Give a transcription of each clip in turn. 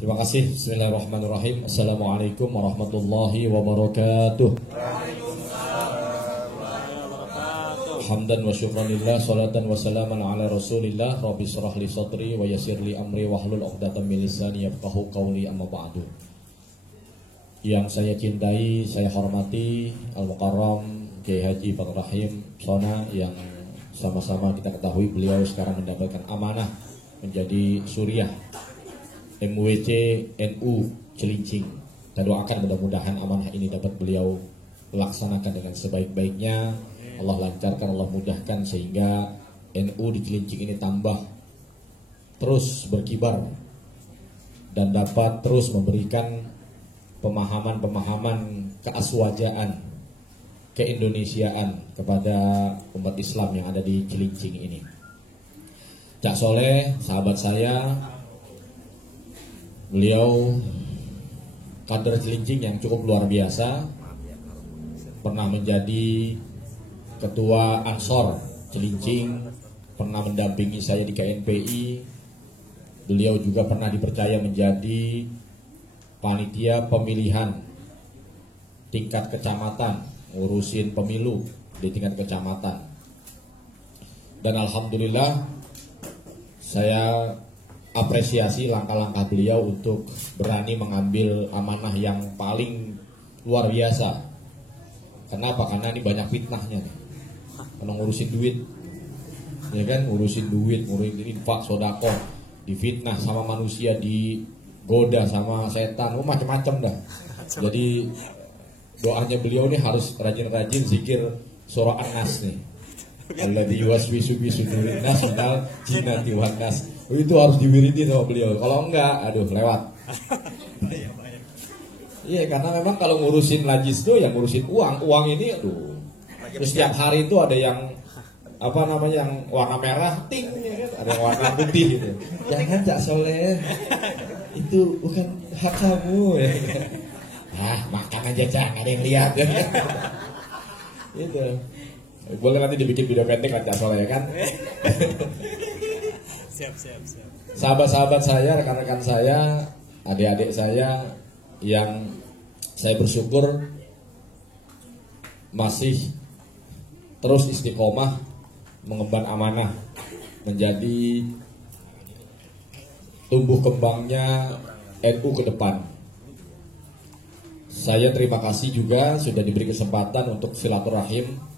Terima kasih. Bismillahirrahmanirrahim. Assalamualaikum warahmatullahi wabarakatuh. Hamdan wa syukranillah, salatan wa salaman ala rasulillah. Rabbi syrah li sadri wa yassir li amri wahlul 'uqdatam min lisani yafqahu qawli, amma ba'du. Yang saya cintai, saya hormati Al-Mukarram Kiai Haji Fathur Rahim Sona, yang sama-sama kita ketahui beliau sekarang mendapatkan amanah menjadi suriah MWC NU Cilincing. Kita doakan mudah-mudahan amanah ini dapat beliau laksanakan dengan sebaik-baiknya. Allah lancarkan, Allah mudahkan sehingga NU di Cilincing ini tambah terus berkibar dan dapat terus memberikan pemahaman-pemahaman keaswajaan, keindonesiaan kepada umat Islam yang ada di Cilincing ini. Cak Soleh, sahabat saya, beliau kader Cilincing yang cukup luar biasa, pernah menjadi ketua Ansor Cilincing, pernah mendampingi saya di KNPI. Beliau juga pernah dipercaya menjadi panitia pemilihan tingkat kecamatan, ngurusin pemilu di tingkat kecamatan. Dan alhamdulillah saya apresiasi langkah-langkah beliau untuk berani mengambil amanah yang paling luar biasa. Kenapa? Karena ini banyak fitnahnya nih. Karena ngurusin duit, ya kan, ngurusin duit, ngurusin infak, sodako, difitnah sama manusia, digoda sama setan, macam-macam dah. Jadi doanya beliau nih harus rajin-rajin zikir surah An-Nas nih. Alladzi yuwaswisu fi sudurin nas minal jinnati wan nas. Itu harus diwiridin sama beliau. Kalau enggak, aduh lewat. Iya, karena memang kalau ngurusin lajis tuh yang ngurusin uang ini aduh. Terus setiap hari itu ada yang yang warna merah ting, ya kan? Ada yang warna putih gitu. Jangan Cak Soleh, itu bukan hak kamu ya. Makan aja Cak, ada yang lihat kan. Gitu. Boleh nanti dibikin video pendek kan Cak Soleh ya kan. Siap. Sahabat-sahabat saya, rekan-rekan saya, adik-adik saya yang saya bersyukur masih terus istiqomah mengemban amanah menjadi tumbuh kembangnya NU ke depan. Saya terima kasih juga sudah diberi kesempatan untuk silaturahim.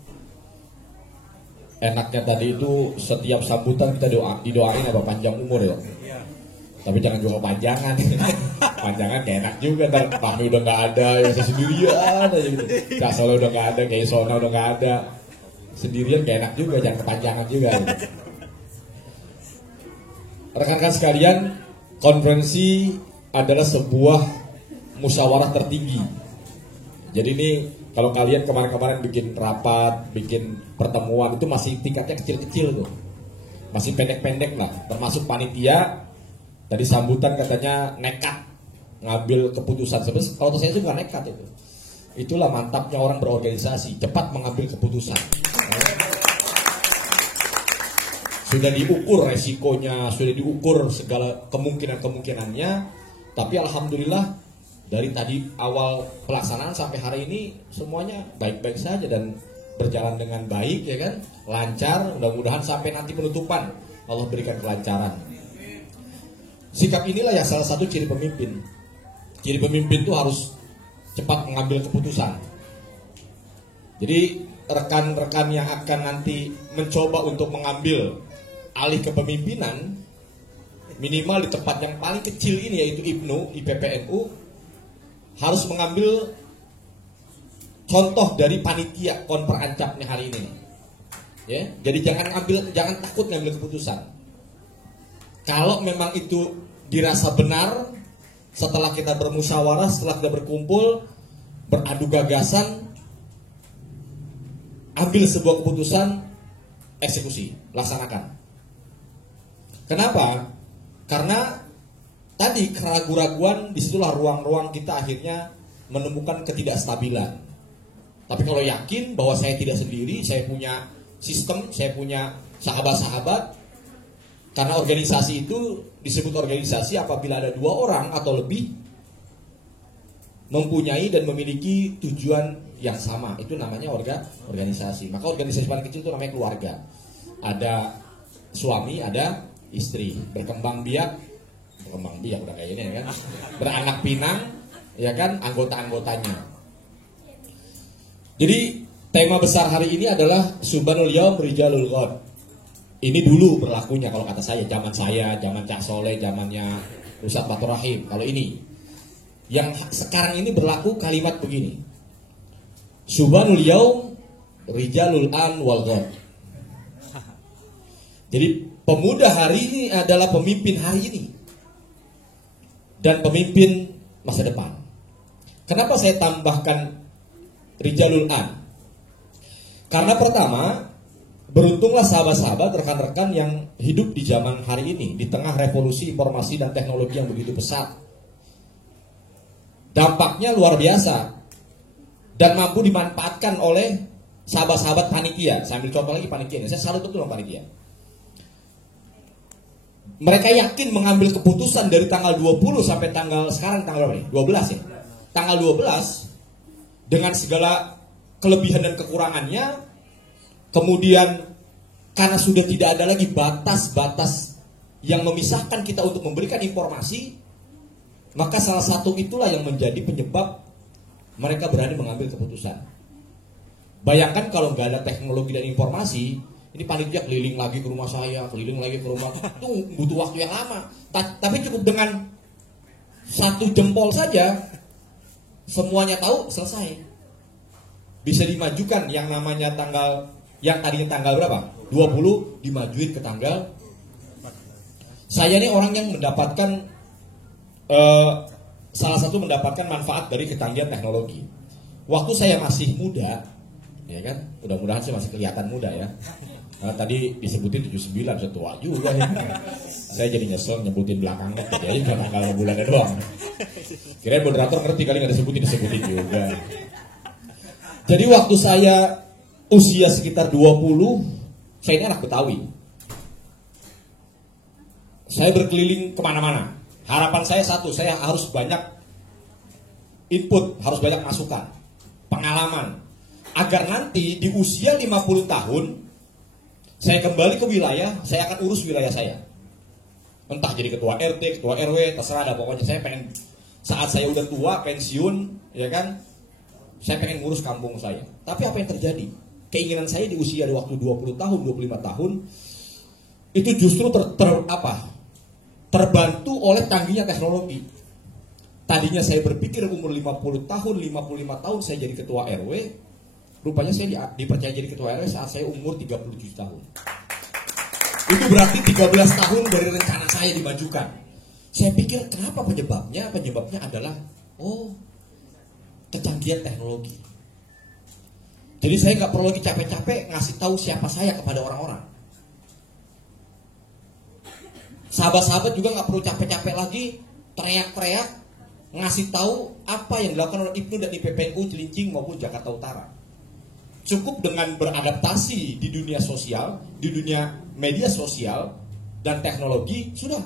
Enaknya tadi itu setiap sambutan kita didoain apa panjang umur ya. Tapi jangan juga panjangan. Panjangan gak enak juga, ntar Fahmi udah gak ada, ya sendirian aja gitu. Cak Soleh udah gak ada, kayak Sona udah gak ada, sendirian gak enak juga, jangan kepanjangan juga gitu. Rekan-rekan sekalian, konferensi adalah sebuah musyawarah tertinggi. Jadi ini kalau kalian kemarin-kemarin bikin rapat, bikin pertemuan, itu masih tingkatnya kecil-kecil tuh, masih pendek-pendek lah. Termasuk panitia tadi sambutan katanya nekat ngambil keputusan. Sebenarnya kalau saya itu bukan nekat itu. Itulah mantapnya orang berorganisasi, cepat mengambil keputusan. Sudah diukur resikonya, sudah diukur segala kemungkinan-kemungkinannya. Tapi alhamdulillah dari tadi awal pelaksanaan sampai hari ini semuanya baik-baik saja dan berjalan dengan baik, ya kan, lancar. Mudah-mudahan sampai nanti penutupan Allah berikan kelancaran. Sikap inilah yang salah satu ciri pemimpin. Ciri pemimpin itu harus cepat mengambil keputusan. Jadi rekan-rekan yang akan nanti mencoba untuk mengambil alih kepemimpinan, minimal di tempat yang paling kecil ini yaitu IPPNU, harus mengambil contoh dari panitia konfer ancapnya hari ini. Ya, jadi jangan takut ngambil keputusan. Kalau memang itu dirasa benar, setelah kita bermusyawarah, setelah kita berkumpul, beradu gagasan, ambil sebuah keputusan, eksekusi, laksanakan. Kenapa? Karena tadi keraguan-raguan, disitulah ruang-ruang kita akhirnya menemukan ketidakstabilan. Tapi kalau yakin bahwa saya tidak sendiri, saya punya sistem, saya punya sahabat-sahabat, Karena organisasi itu disebut organisasi apabila ada 2 orang atau lebih mempunyai dan memiliki tujuan yang sama. Itu namanya organisasi. Maka organisasi paling kecil itu namanya keluarga. Ada suami, ada istri. Berkembang biak udah kayak ini ya kan. Beranak pinang, ya kan, anggota-anggotanya. Jadi tema besar hari ini adalah Subhanul Yaum Rijalul Ghad. Ini dulu berlakunya kalau kata saya, zaman Cak Soleh, zamannya Ustadz Batur Rahim. Kalau ini, yang sekarang ini berlaku kalimat begini. Subhanul Yaum Rijalul An wal Ghad. Jadi pemuda hari ini adalah pemimpin hari ini dan pemimpin masa depan. Kenapa saya tambahkan Rijalul An? Karena pertama, beruntunglah sahabat-sahabat, rekan-rekan yang hidup di zaman hari ini, di tengah revolusi informasi dan teknologi yang begitu pesat. Dampaknya luar biasa dan mampu dimanfaatkan oleh sahabat-sahabat panitia. Saya ambil contoh lagi panitia. Saya salut betul sama panitia. Mereka yakin mengambil keputusan dari tanggal 20 sampai tanggal sekarang tanggal berapa nih? 12 ya. Tanggal 12 dengan segala kelebihan dan kekurangannya. Kemudian karena sudah tidak ada lagi batas-batas yang memisahkan kita untuk memberikan informasi, maka salah satu itulah yang menjadi penyebab mereka berani mengambil keputusan. Bayangkan kalau nggak ada teknologi dan informasi, ini panitia keliling lagi ke rumah saya, keliling lagi ke rumah, itu butuh waktu yang lama. Tapi cukup dengan 1 jempol saja, semuanya tahu, selesai. Bisa dimajukan yang namanya tanggal, yang tadinya tanggal berapa? 20 dimajuin ke tanggal. Saya ini orang yang mendapatkan salah satu mendapatkan manfaat dari ketanggihan teknologi. Waktu saya masih muda, ya kan, mudah-mudahan saya masih kelihatan muda ya. Nah, tadi disebutin 79, saya tua juga ya. Saya jadi nyesel nyebutin belakangnya, jadi karena tanggal bulannya doang. Kirain moderator ngerti kali nggak disebutin juga. Jadi waktu saya usia sekitar 20, saya ini anak Betawi. Saya berkeliling kemana-mana. Harapan saya satu, saya harus banyak input, harus banyak masukan, pengalaman. Agar nanti di usia 50 tahun, saya kembali ke wilayah, saya akan urus wilayah saya. Entah jadi ketua RT, ketua RW, terserah ada. Pokoknya saya pengen, saat saya udah tua, pensiun, ya kan, saya pengen ngurus kampung saya. Tapi apa yang terjadi? Keinginan saya di usia di waktu 20 tahun, 25 tahun, itu justru terbantu oleh canggihnya teknologi. Tadinya saya berpikir umur 50 tahun, 55 tahun saya jadi ketua RW. Rupanya saya dipercaya jadi ketua RW saat saya umur 37 tahun. Itu berarti 13 tahun dari rencana saya dimajukan. Saya pikir kenapa penyebabnya? Penyebabnya adalah kecanggihan teknologi. Jadi saya nggak perlu lagi capek-capek ngasih tahu siapa saya kepada orang-orang. Sahabat-sahabat juga nggak perlu capek-capek lagi teriak-teriak ngasih tahu apa yang dilakukan oleh IPNU dan IPPNU Cilincing maupun Jakarta Utara. Cukup dengan beradaptasi di dunia sosial, di dunia media sosial dan teknologi, sudah.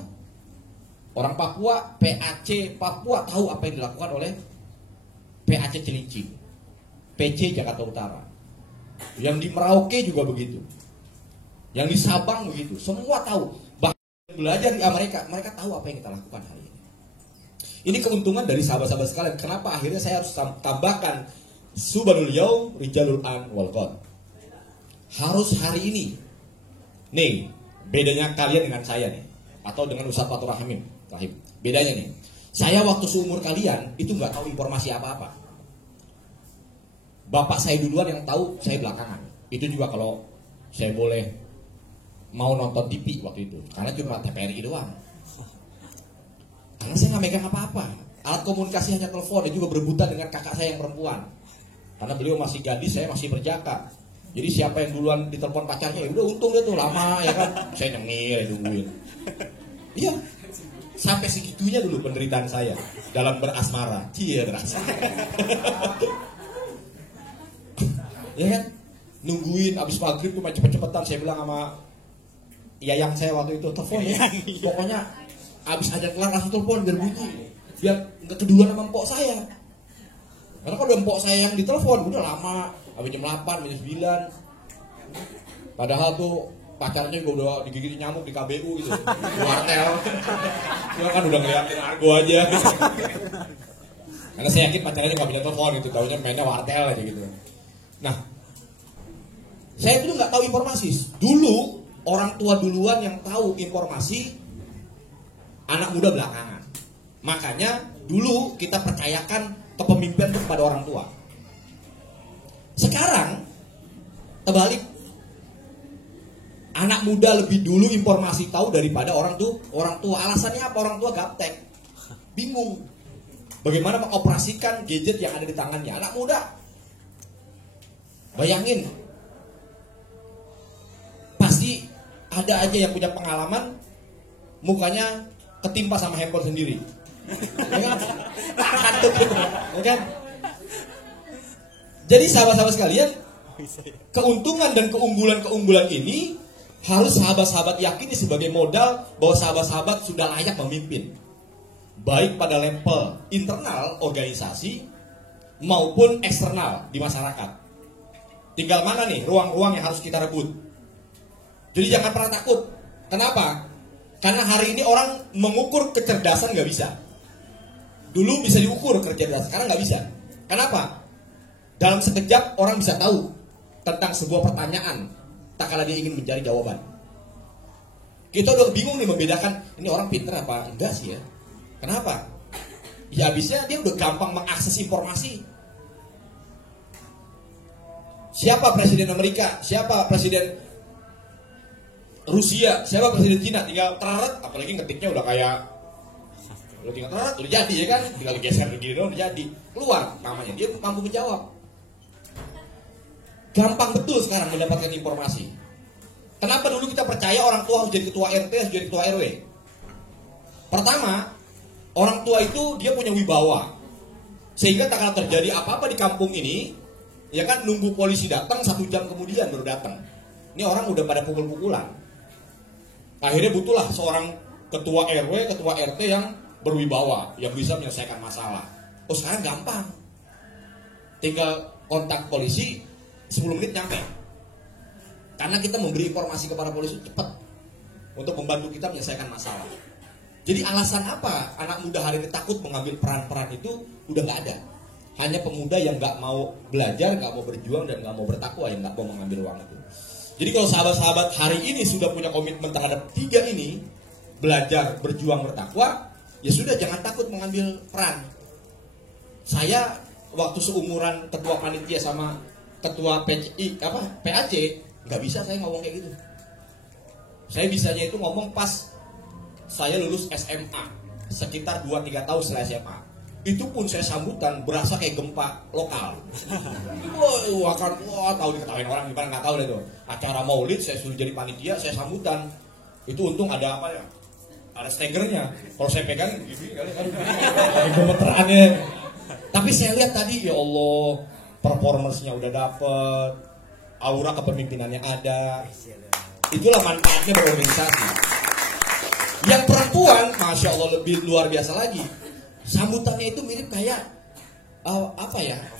Orang Papua, PAC Papua tahu apa yang dilakukan oleh PAC Cilincing, PC Jakarta Utara. Yang di Merauke juga begitu. Yang di Sabang begitu. Semua tahu. Belajar di Amerika, mereka tahu apa yang kita lakukan hari ini. Ini keuntungan dari sahabat-sahabat sekalian. Kenapa akhirnya saya harus tambahkan Subhanul Yaum Rijalul An wal Ghad. Harus hari ini. Nih, bedanya kalian dengan saya nih, atau dengan Ustadz Batur Rahim. Bedanya nih. Saya waktu seumur kalian itu nggak tahu informasi apa-apa. Bapak saya duluan yang tahu, saya belakangan. Itu juga kalau saya boleh mau nonton TV waktu itu, karena cuma TVRI doang. Karena saya nggak megang apa-apa. Alat komunikasi hanya telepon, dan juga berebutan dengan kakak saya yang perempuan. Karena beliau masih gadis, saya masih berjaka. Jadi siapa yang duluan ditelepon pacarnya, ya udah untung dia tuh lama ya kan. Saya nyemil, nungguin. Iya, sampai segitunya dulu penderitaan saya dalam berasmara. Berasmara. Ya kan, nungguin abis maghrib tuh cepet-cepetan. Saya bilang sama ya yang saya waktu itu telepon ya, pokoknya abis ada kelar langsung telepon biar bunyi, biar nggak keduluan sama empok saya. Karena kalau udah empok saya yang ditelepon udah lama, habis jam 8, jam 9. Padahal tuh pacarnya gue udah digigit nyamuk di KBU gitu, di wartel. Dia kan udah ngeliatin argo aja. Karena saya yakin pacarnya nggak punya telepon gitu, taunya mainnya wartel aja gitu. Nah, saya dulu nggak tahu informasi. Dulu orang tua duluan yang tahu informasi, anak muda belakangan. Makanya dulu kita percayakan kepemimpinan itu kepada orang tua. Sekarang terbalik, anak muda lebih dulu informasi tahu daripada orang tua. Alasannya apa? Orang tua gaptek, bingung bagaimana mengoperasikan gadget yang ada di tangannya. Anak muda, bayangin, pasti ada aja yang punya pengalaman mukanya ketimpa sama handphone sendiri. Kantuk gitu, kan? Jadi sahabat-sahabat sekalian, keuntungan dan keunggulan ini harus sahabat-sahabat yakini sebagai modal bahwa sahabat-sahabat sudah layak memimpin, baik pada level internal organisasi maupun eksternal di masyarakat. Tinggal mana nih ruang-ruang yang harus kita rebut. Jadi jangan pernah takut. Kenapa? Karena hari ini orang mengukur kecerdasan nggak bisa. Dulu bisa diukur kecerdasan, sekarang nggak bisa. Kenapa? Dalam sekejap orang bisa tahu tentang sebuah pertanyaan, tak kala dia ingin mencari jawaban. Kita udah bingung nih membedakan ini orang pinter apa enggak sih ya. Kenapa? Ya habisnya dia udah gampang mengakses informasi. Siapa presiden Amerika, siapa presiden Rusia, siapa presiden Cina, tinggal teraret, apalagi ngetiknya udah kayak lo tinggal teraret, udah jadi ya kan, tinggal geser begini doang udah jadi, keluar namanya, dia mampu menjawab. Gampang betul sekarang mendapatkan informasi. Kenapa dulu kita percaya orang tua harus jadi ketua RT, harus jadi ketua RW? Pertama, orang tua itu dia punya wibawa, sehingga tak akan terjadi apa-apa di kampung ini, ya kan, nunggu polisi datang 1 jam kemudian baru datang. Ini orang udah pada pukul-pukulan. Akhirnya butuhlah seorang ketua RW, ketua RT yang berwibawa, yang bisa menyelesaikan masalah. Oh sekarang gampang, tinggal kontak polisi 10 menit nyampe. Karena kita memberi informasi kepada polisi cepat untuk membantu kita menyelesaikan masalah. Jadi alasan apa anak muda hari ini takut mengambil peran-peran itu udah nggak ada. Hanya pemuda yang nggak mau belajar, nggak mau berjuang, dan nggak mau bertakwa, yang nggak mau mengambil uang itu. Jadi kalau sahabat-sahabat hari ini sudah punya komitmen terhadap 3 ini, belajar, berjuang, bertakwa, ya sudah, jangan takut mengambil peran. Saya waktu seumuran ketua panitia sama ketua PAC, nggak bisa saya ngomong kayak gitu. Saya bisanya itu ngomong pas saya lulus SMA, sekitar 2-3 tahun setelah SMA. Itu pun saya sambutan berasa kayak gempa lokal. Wah, tahu diketawain orang gimana, nggak tahu deh tuh. Acara maulid saya suruh jadi panitia, saya sambutan. Itu untung ada apa ya? Ada stegernya. Kalau saya pegang gini kali, ada gemeterannya. Tapi saya lihat tadi, ya Allah, performance-nya udah dapet, aura kepemimpinannya ada. Itulah manfaatnya berorganisasi. Yang perempuan, masya Allah, lebih luar biasa lagi. Sambutannya itu mirip kayak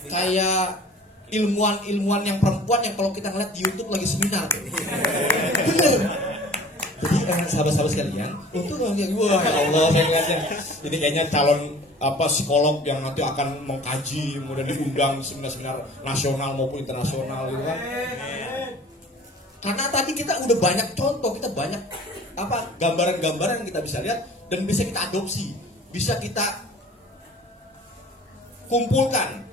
kayak ilmuwan yang perempuan yang kalau kita ngeliat di YouTube lagi seminar tuh. Bener. Jadi sahabat-sahabat sekalian, untuk orang yang wah ya Allah, saya ngeliatnya ini kayaknya calon psikolog yang nanti akan mengkaji, kemudian diundang seminar-seminar nasional maupun internasional gitu kan. Karena tadi kita udah banyak contoh, kita banyak gambaran-gambaran yang kita bisa lihat dan bisa kita adopsi, bisa kita kumpulkan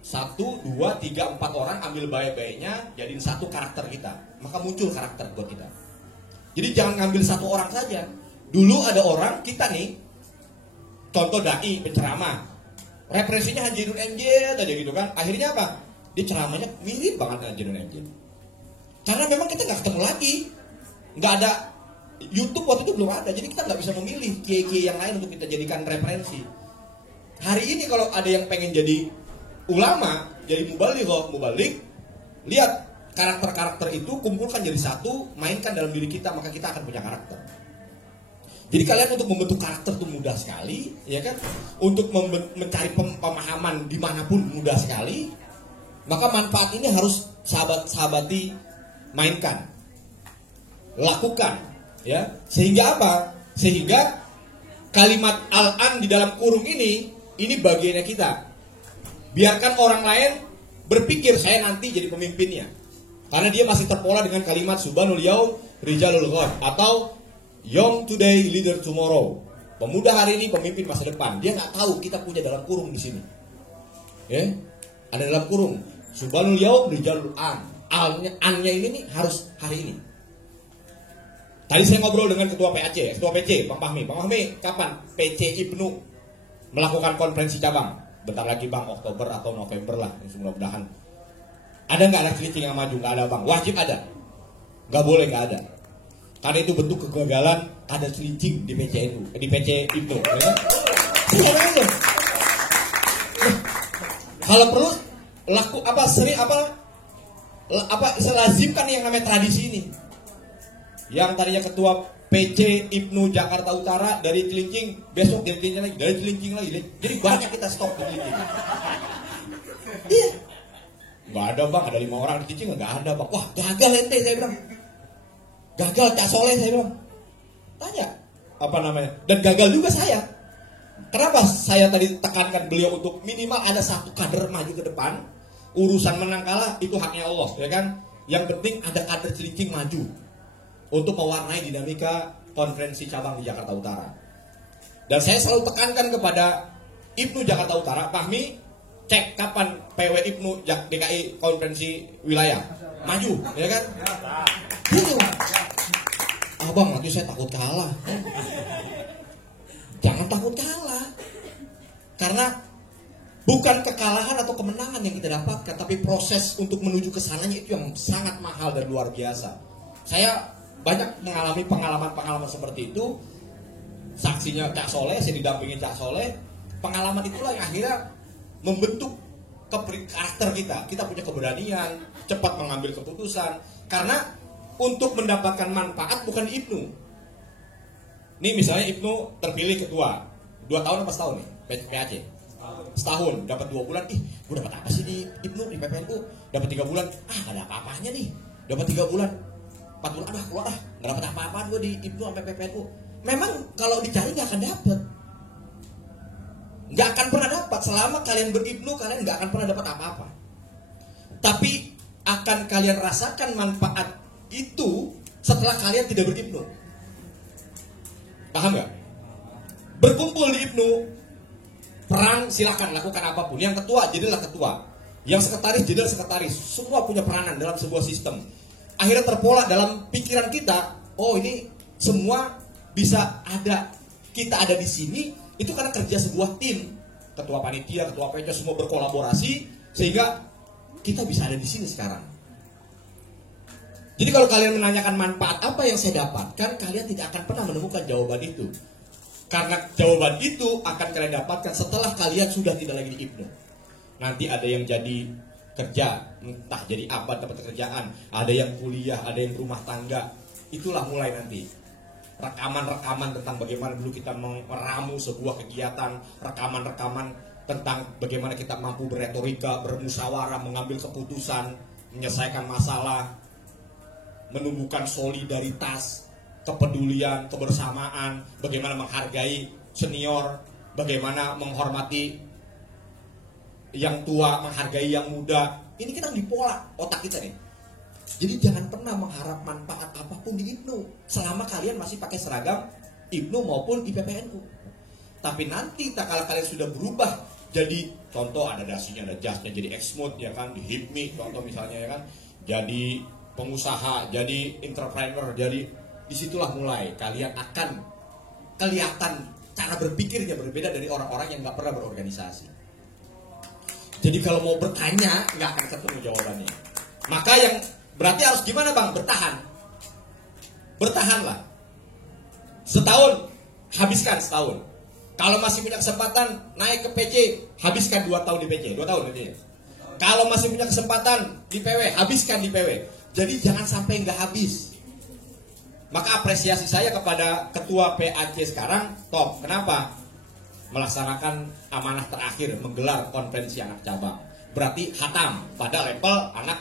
1, 2, 3, 4 orang, ambil baik-baiknya, jadiin satu karakter kita, maka muncul karakter buat kita. Jadi jangan ngambil satu orang saja. Dulu ada orang kita nih, contoh dai, penceramah, referensinya Haji Nur MJ aja gitu kan. Akhirnya apa? Dia ceramahnya mirip banget dengan Haji Nur MJ. Karena memang kita nggak ketemu lagi, nggak ada YouTube waktu itu belum ada, jadi kita nggak bisa memilih kiai-kiai yang lain untuk kita jadikan referensi. Hari ini kalau ada yang pengen jadi ulama, jadi mubalik, lihat karakter-karakter itu kumpulkan jadi satu, mainkan dalam diri kita, maka kita akan punya karakter. Jadi kalian untuk membentuk karakter itu mudah sekali, ya kan? Untuk mencari pemahaman dimanapun mudah sekali. Maka manfaat ini harus sahabat-sahabati mainkan, lakukan, ya. Sehingga apa? Sehingga kalimat al-an di dalam kurung ini bagiannya kita. Biarkan orang lain berpikir saya nanti jadi pemimpinnya, karena dia masih terpola dengan kalimat subhanul yaum rijalul ghad atau young today leader tomorrow. Pemuda hari ini pemimpin masa depan. Dia nggak tahu kita punya dalam kurung di sini. Ya, ada dalam kurung. Subhanul yaum rijalul an. Annya ini nih harus hari ini. Tadi saya ngobrol dengan ketua PAC, ketua PC, Bang Fahmi. Bang Fahmi, kapan PC Ibnu melakukan konferensi cabang? Bentar lagi Bang, Oktober atau November lah, mudah-mudahan. Ada nggak anak celincing yang maju? Nggak ada Bang, wajib ada. Nggak boleh nggak ada. Karena itu bentuk kegagalan ada celincing di PCNU, di PC Ibnu. Ya? Kalau perlu selazimkan yang namanya tradisi ini. Yang tadinya ketua PC Ibnu Jakarta Utara dari Cilincing, besok dari Cilincing lagi, dari Cilincing lagi. Jadi banyak kita stop di Cilincing. Iya. Gak ada Bang, ada 5 orang di Cilincing, gak ada Bang. Wah gagal ente, saya bilang. Gagal Cak Soleh, saya bilang. Tanya, apa namanya? Dan gagal juga saya. Kenapa saya tadi tekankan beliau untuk minimal ada satu kader maju ke depan. Urusan menang kalah itu haknya Allah, ya kan? Yang penting ada kader Cilincing maju untuk mewarnai dinamika konferensi cabang di Jakarta Utara. Dan saya selalu tekankan kepada Ibnu Jakarta Utara, Fahmi, cek kapan PW Ibnu DKI konferensi wilayah maju, ya kan? Gitu. Abang, nanti saya takut kalah. Jangan takut kalah. Karena bukan kekalahan atau kemenangan yang kita dapatkan, tapi proses untuk menuju ke sananya itu yang sangat mahal dan luar biasa. Saya banyak mengalami pengalaman-pengalaman seperti itu. Saksinya Cak Soleh, saya didampingi Cak Soleh. Pengalaman itulah yang akhirnya membentuk karakter kita. Kita punya keberanian, cepat mengambil keputusan. Karena untuk mendapatkan manfaat bukan di Ibnu. Nih misalnya Ibnu terpilih ketua 2 tahun apa setahun nih? PAC setahun, dapat 2 bulan. Gue dapat apa sih di Ibnu, di PPNU? Dapat 3 bulan. Gak ada apa-apanya nih. Dapat 3 bulan, 4 bulan, keluar dah. Gak dapat apa-apaan gue di Ibnu sampai PPNU. Memang kalau dicari gak akan dapat. Gak akan pernah dapat. Selama kalian beribnu, kalian gak akan pernah dapat apa-apa. Tapi akan kalian rasakan manfaat itu setelah kalian tidak beribnu. Paham gak? Berkumpul di Ibnu, perang silakan lakukan apapun. Yang ketua jadilah ketua, yang sekretaris jadilah sekretaris. Semua punya peranan dalam sebuah sistem. Akhirnya terpola dalam pikiran kita, oh ini semua bisa ada, kita ada di sini itu karena kerja sebuah tim. Ketua panitia, ketua PC semua berkolaborasi sehingga kita bisa ada di sini sekarang. Jadi kalau kalian menanyakan manfaat apa yang saya dapatkan, kalian tidak akan pernah menemukan jawaban itu. Karena jawaban itu akan kalian dapatkan setelah kalian sudah tidak lagi di Ibnu. Nanti ada yang jadi kerja, entah jadi apa dapat pekerjaan, ada yang kuliah, ada yang rumah tangga. Itulah mulai nanti rekaman-rekaman tentang bagaimana dulu kita meramu sebuah kegiatan, rekaman-rekaman tentang bagaimana kita mampu berretorika, bermusyawarah, mengambil keputusan, menyelesaikan masalah, menumbuhkan solidaritas, kepedulian, kebersamaan, bagaimana menghargai senior, bagaimana menghormati yang tua, menghargai yang muda. Ini kita dipola otak kita nih. Jadi jangan pernah mengharap manfaat apapun di Ibnu selama kalian masih pakai seragam Ibnu maupun IPPNU. Tapi nanti tak kala kalian sudah berubah jadi, contoh ada dasinya, ada jasnya, jadi eksmut ya kan, di HIPMI contoh misalnya ya kan, jadi pengusaha, jadi entrepreneur, jadi disitulah mulai kalian akan kelihatan cara berpikirnya berbeda dari orang-orang yang nggak pernah berorganisasi. Jadi kalau mau bertanya nggak akan ketemu jawabannya. Maka yang berarti harus gimana Bang? Bertahan. Bertahanlah. Setahun, habiskan setahun. Kalau masih punya kesempatan naik ke PC, habiskan 2 tahun di PC. 2 tahun ini. Kalau masih punya kesempatan di PW, habiskan di PW. Jadi jangan sampai nggak habis. Maka apresiasi saya kepada Ketua PAC sekarang top. Kenapa? Melaksanakan amanah terakhir, menggelar konferensi anak cabang. Berarti khatam pada level anak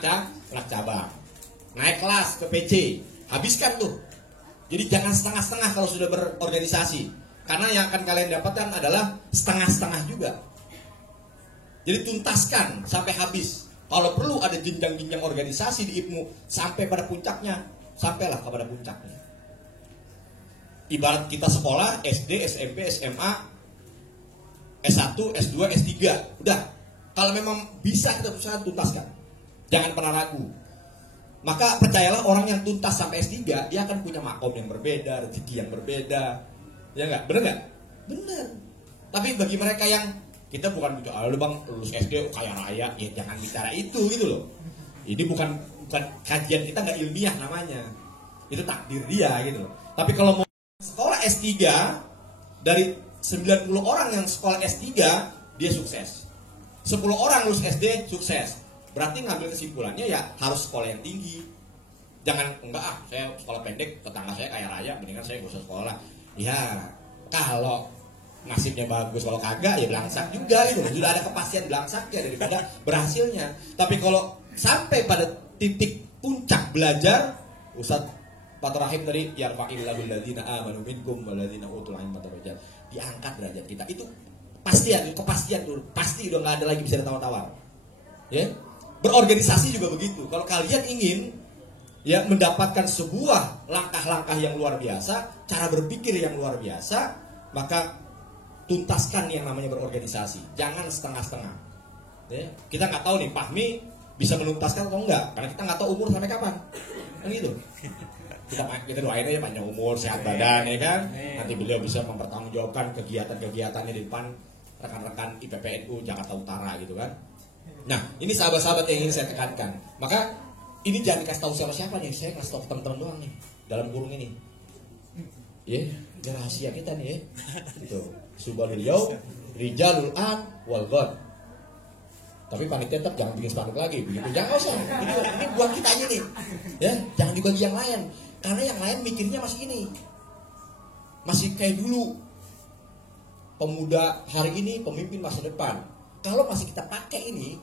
cabang. Naik kelas ke PC, habiskan tuh. Jadi jangan setengah-setengah kalau sudah berorganisasi. Karena yang akan kalian dapatkan adalah setengah-setengah juga. Jadi tuntaskan sampai habis. Kalau perlu ada jenjang-jenjang organisasi di IPMU sampai pada puncaknya, sampailah kepada puncaknya. Ibarat kita sekolah SD, SMP, SMA, S1, S2, S3, udah. Kalau memang bisa kita berusaha tuntaskan. Jangan pernah ragu. Maka percayalah orang yang tuntas sampai S3, dia akan punya makom yang berbeda, rezeki yang berbeda. Ya enggak? Bener enggak? Bener. Tapi bagi mereka yang kita bukan bicara, bang lulus SD kaya raya, ya jangan bicara itu gitu loh. Ini bukan kajian kita, nggak ilmiah namanya. Itu takdir dia gitu loh. Tapi kalau mau sekolah S3, dari 90 orang yang sekolah S3, dia sukses. 10 orang lulus SD sukses. Berarti ngambil kesimpulannya ya harus sekolah yang tinggi. Jangan enggak saya sekolah pendek, tetangga saya kaya raya, mendingan saya gak usah sekolah. Ya kalau nasibnya bagus, kalau kagak ya belangsak juga gitu. Sudah ada kepastian belangsaknya daripada berhasilnya. Tapi kalau sampai pada titik puncak belajar, Ustaz Fathur Rahim tadi yarfa'illahul ladzina amanu minkum wal ladzina utul ilma darajat. Diangkat derajat kita. Itu kepastian dulu. Pasti udah enggak ada lagi bisa ditawar-tawar. Ya. Berorganisasi juga begitu. Kalau kalian ingin ya mendapatkan sebuah langkah-langkah yang luar biasa, cara berpikir yang luar biasa, maka tuntaskan yang namanya berorganisasi. Jangan setengah-setengah. Ya. Kita nggak tahu nih Fahmi bisa menuntaskan atau enggak, karena kita nggak tahu umur sampai kapan. Kan gitu. Kita doain aja panjang umur, sehat badan ya kan. Nanti beliau bisa mempertanggungjawabkan kegiatan-kegiatannya di depan rekan-rekan IPPNU Jakarta Utara gitu kan. Nah, ini sahabat-sahabat yang ingin saya tekankan. Maka ini jangan dikasih tahu siapa-siapa nih. Saya kasih tahu teman-teman doang nih dalam kurung ini. Ya, ini rahasia kita nih ya. Gitu. Subhanallah, rijalul an wal ghad. Tapi panitia tetap jangan bikin spanduk lagi, begitu. Jangan usah. Ini buat kita aja nih. Ya, jangan dibagi yang lain. Karena yang lain mikirnya masih ini. Masih kayak dulu. Pemuda hari ini, pemimpin masa depan. Kalau masih kita pakai ini,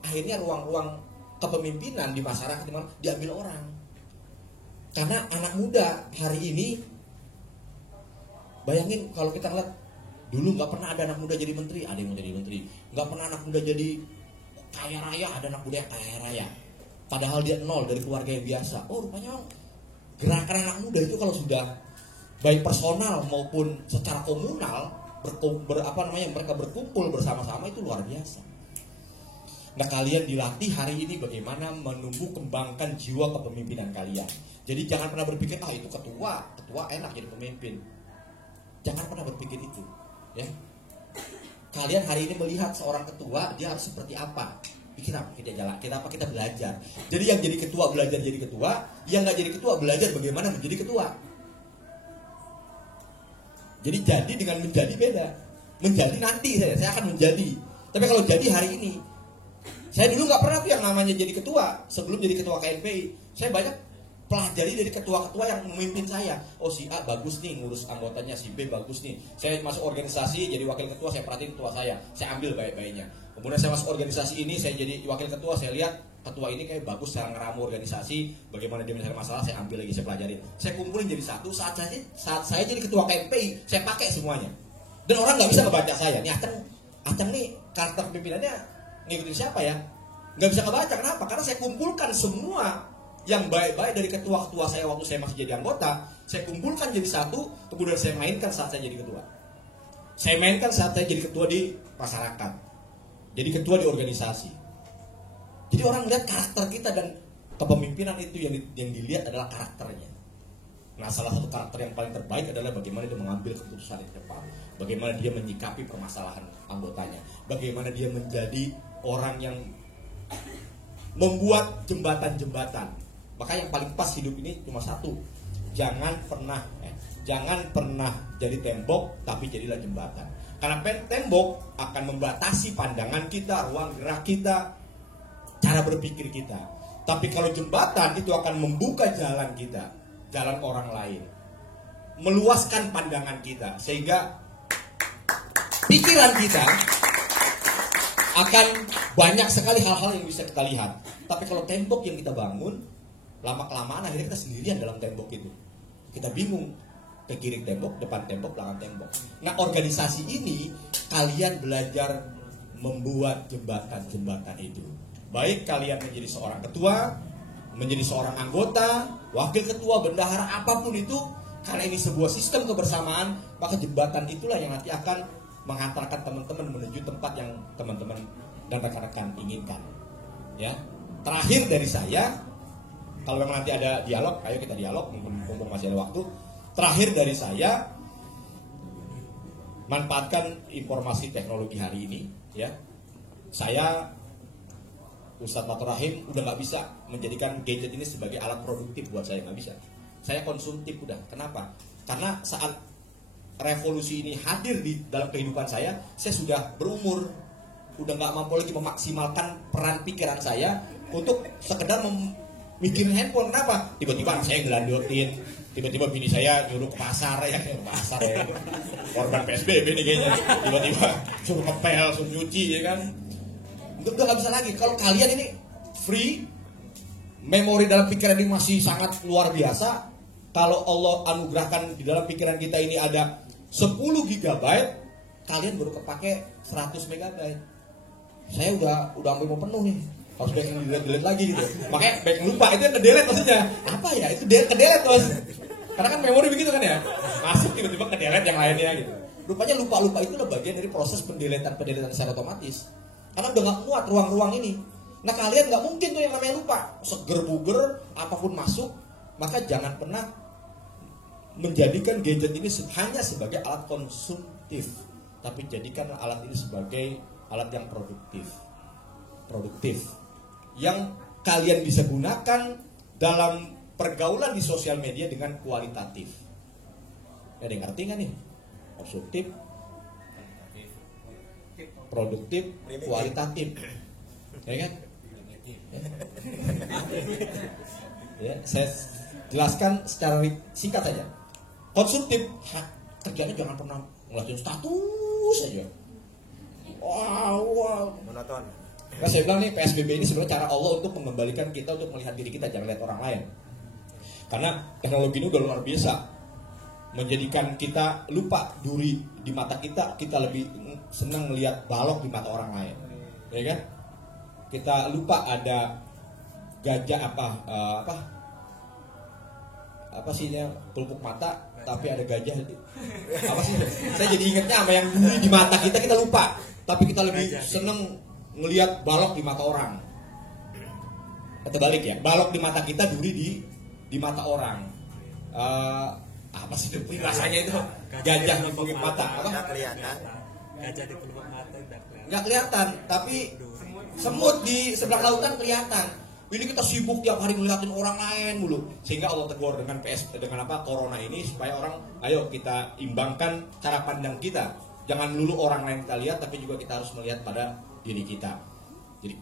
akhirnya ruang-ruang kepemimpinan di masyarakat diambil orang. Karena anak muda hari ini, bayangin kalau kita lihat dulu nggak pernah ada anak muda jadi menteri, ada yang mau jadi menteri. Nggak pernah anak muda jadi kaya raya, ada anak muda yang kaya raya. Padahal dia nol dari keluarga yang biasa. Oh rupanya gerakan anak muda itu kalau sudah baik personal maupun secara komunal mereka berkumpul bersama-sama itu luar biasa. Nah kalian dilatih hari ini bagaimana menumbuh kembangkan jiwa kepemimpinan kalian. Jadi jangan pernah berpikir itu ketua enak jadi pemimpin. Jangan pernah berpikir itu, ya. Kalian hari ini melihat seorang ketua dia harus seperti apa? Pikir apa kita jalan, kita belajar. Jadi yang jadi ketua belajar jadi ketua, yang nggak jadi ketua belajar bagaimana menjadi ketua. Jadi dengan menjadi beda. Menjadi nanti saya akan menjadi. Tapi kalau jadi hari ini, saya dulu nggak pernah tuh yang namanya jadi ketua. Sebelum jadi ketua KNPI, saya banyak pelajari dari ketua-ketua yang memimpin saya. Oh si A bagus nih ngurus anggotanya, si B bagus nih. Saya masuk organisasi jadi wakil ketua, saya perhatiin ketua saya ambil baik-baiknya. Kemudian saya masuk organisasi ini, saya jadi wakil ketua, saya lihat ketua ini kayak bagus cara ngeramu organisasi, bagaimana dia menyelesaikan masalah, saya ambil lagi, saya pelajarin. Saya kumpulin jadi satu, saat saya jadi ketua KNPI, saya pakai semuanya. Dan orang nggak bisa ngebaca saya. Nih Aceng nih karakter pimpinannya ngikutin siapa ya? Nggak bisa kebaca, kenapa? Karena saya kumpulkan semua yang baik-baik dari ketua-ketua saya waktu saya masih jadi anggota, saya kumpulkan jadi satu, kemudian saya mainkan saat saya jadi ketua. Saya mainkan saat saya jadi ketua di masyarakat, jadi ketua di organisasi. Jadi orang lihat karakter kita dan kepemimpinan itu yang dilihat adalah karakternya. Nah salah satu karakter yang paling terbaik adalah bagaimana dia mengambil keputusan yang tepat, bagaimana dia menyikapi permasalahan anggotanya, bagaimana dia menjadi orang yang membuat jembatan-jembatan. Maka yang paling pas hidup ini cuma satu, jangan pernah jadi tembok, tapi jadilah jembatan. Karena tembok akan membatasi pandangan kita, ruang gerak kita, cara berpikir kita. Tapi kalau jembatan itu akan membuka jalan kita, jalan orang lain, meluaskan pandangan kita, sehingga pikiran kita akan banyak sekali hal-hal yang bisa kita lihat. Tapi kalau tembok yang kita bangun, lama-kelamaan akhirnya kita sendirian dalam tembok itu. Kita bingung, ke kiri tembok, depan tembok, belakang tembok. Nah, organisasi ini kalian belajar membuat jembatan-jembatan itu. Baik kalian menjadi seorang ketua, menjadi seorang anggota, wakil ketua, bendahara, apapun itu, karena ini sebuah sistem kebersamaan, maka jembatan itulah yang nanti akan menghantarkan teman-teman menuju tempat yang teman-teman dan rekan-rekan inginkan. Ya, terakhir dari saya, kalau memang nanti ada dialog, ayo kita dialog, mumpung masih ada waktu. Terakhir dari saya, manfaatkan informasi teknologi hari ini. Ya, saya Ustadz Matur Rahim udah nggak bisa menjadikan gadget ini sebagai alat produktif buat saya, nggak bisa. Saya konsumtif udah. Kenapa? Karena saat revolusi ini hadir di dalam kehidupan saya sudah berumur, udah nggak mampu lagi memaksimalkan peran pikiran saya untuk sekedar mikirin handphone. Kenapa? Tiba-tiba saya ngelanjutin, tiba-tiba bini saya nyuruh ke pasar ya, korban PSBB nih kayaknya. Tiba-tiba suruh ngepel, suruh nyuci ya kan. Udah nggak bisa lagi. Kalau kalian ini free, memori dalam pikiran ini masih sangat luar biasa. Kalau Allah anugerahkan di dalam pikiran kita ini ada 10 GB, kalian baru kepake 100 MB. Saya udah hampir mau penuh nih. Harus baik yang delete lagi gitu. Makanya baik lupa itu yang ke-delete maksudnya. Apa ya? Itu ke-delete Mas. Karena kan memori begitu kan ya. Masuk tiba-tiba ke-delete yang lainnya gitu. Rupanya lupa-lupa itu adalah bagian dari proses pendeletan secara otomatis. Karena udah gak muat ruang-ruang ini. Nah kalian gak mungkin tuh yang namanya lupa. Seger buger, apapun masuk. Maka jangan pernah menjadikan gadget ini hanya sebagai alat konsumtif. Tapi jadikan alat ini sebagai alat yang produktif. Yang kalian bisa gunakan dalam pergaulan di sosial media dengan kualitatif. Ada yang ngerti gak nih? Konsumtif, produktif, kualitatif, ya kan? Ya, saya jelaskan secara singkat saja. Konsumtif, kerjanya jangan pernah ngeliatin status aja. Wow. Monoton. Nah, saya bilang nih PSBB ini sebenarnya cara Allah untuk mengembalikan kita untuk melihat diri kita, jangan lihat orang lain. Karena teknologi ini udah luar biasa, menjadikan kita lupa duri di mata kita lebih senang melihat balok di mata orang lain, ya kan? Kita lupa ada gajah apa sih ini pelupuk mata, tapi ada gajah apa sih? Saya jadi ingatnya sama yang duri di mata kita lupa, tapi kita lebih senang ngelihat balok di mata orang. Atau balik ya, balok di mata kita, duri di mata orang. Apa sih itu rasanya itu? Gajah di pelupuk mata, apa? Nggak kelihatan. Gajah di pelupuk mata nggak kelihatan, tapi semut di sebelah lautan kelihatan. Ini kita sibuk tiap hari ngeliatin orang lain mulu, sehingga Allah tegur dengan corona ini supaya orang, ayo kita imbangkan cara pandang kita. Jangan dulu orang lain kita lihat, tapi juga kita harus melihat pada diri kita. Jadi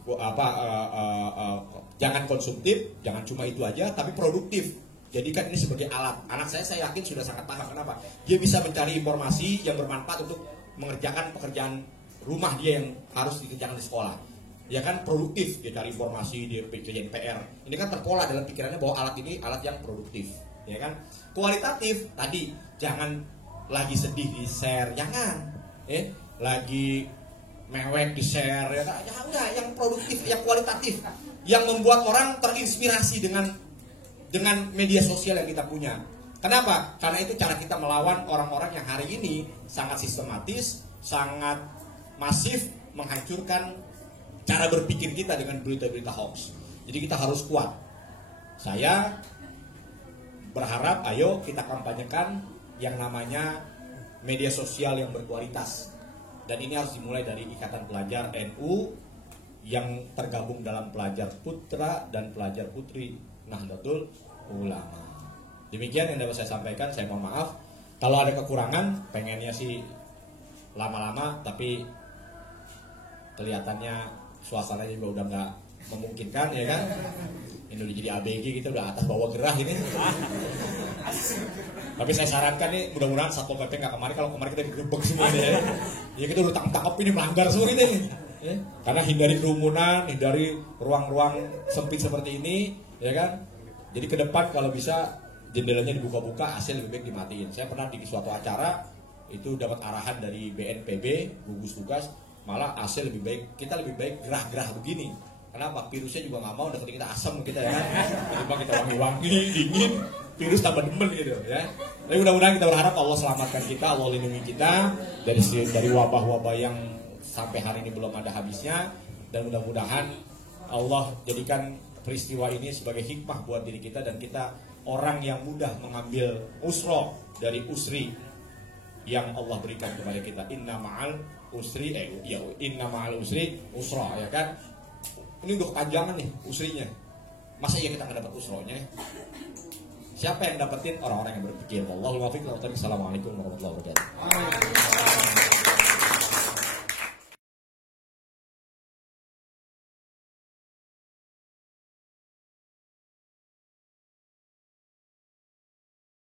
jangan konsumtif, jangan cuma itu aja, tapi produktif. Jadikan ini sebagai alat. Anak saya yakin sudah sangat paham. Kenapa? Dia bisa mencari informasi yang bermanfaat untuk mengerjakan pekerjaan rumah dia yang harus dikerjakan di sekolah. Ya kan, produktif, dia cari informasi, dia kerjain PR. Ini kan terpola dalam pikirannya bahwa alat ini alat yang produktif, ya kan? Kualitatif tadi, jangan lagi sedih di share, jangan, lagi mewek di share, ya kan? Enggak, yang produktif, yang kualitatif, yang membuat orang terinspirasi dengan media sosial yang kita punya. Kenapa? Karena itu cara kita melawan orang-orang yang hari ini sangat sistematis, sangat masif menghancurkan cara berpikir kita dengan berita-berita hoax. Jadi kita harus kuat. Saya berharap ayo kita kampanyekan yang namanya media sosial yang berkualitas. Dan ini harus dimulai dari Ikatan Pelajar NU yang tergabung dalam Pelajar Putra dan Pelajar Putri Nahdlatul Ulama. Demikian yang dapat saya sampaikan. Saya mohon maaf kalau ada kekurangan. Pengennya sih lama-lama, tapi kelihatannya suasananya juga udah nggak memungkinkan ya kan. Ini udah jadi ABG kita udah atas bawah gerah ini. Tapi saya sarankan nih mudah-mudahan Satpol PP nggak kemarin, kalau kemarin kita digerebek semua ya. Ya kita udah tangkap ini melanggar semua ini. Ya. Karena hindari kerumunan, hindari ruang-ruang sempit seperti ini, ya kan. Jadi ke depan kalau bisa jendelanya dibuka-buka, AC lebih baik dimatiin. Saya pernah di suatu acara itu dapat arahan dari BNPB, gugus tugas, malah AC lebih baik, kita lebih baik gerah-gerah begini. Kenapa? Virusnya juga nggak mau deketin kita, asam kita ya. Tiba kita wangi-wangi, dingin, virus tambah demen gitu ya. Tapi mudah-mudahan kita berharap Allah selamatkan kita, Allah lindungi kita dari wabah-wabah yang sampai hari ini belum ada habisnya, dan mudah-mudahan Allah jadikan peristiwa ini sebagai hikmah buat diri kita, dan kita orang yang mudah mengambil usro dari usri yang Allah berikan kepada kita. Inna ma'al usri inna ma'al usri usra, ya kan. Ini udah kepanjangan nih usrinya. Masa iya kita nggak dapat usronya? Siapa yang dapetin? Orang-orang yang berpikir. Wallahul muwaffiq. Assalamualaikum warahmatullahi wabarakatuh.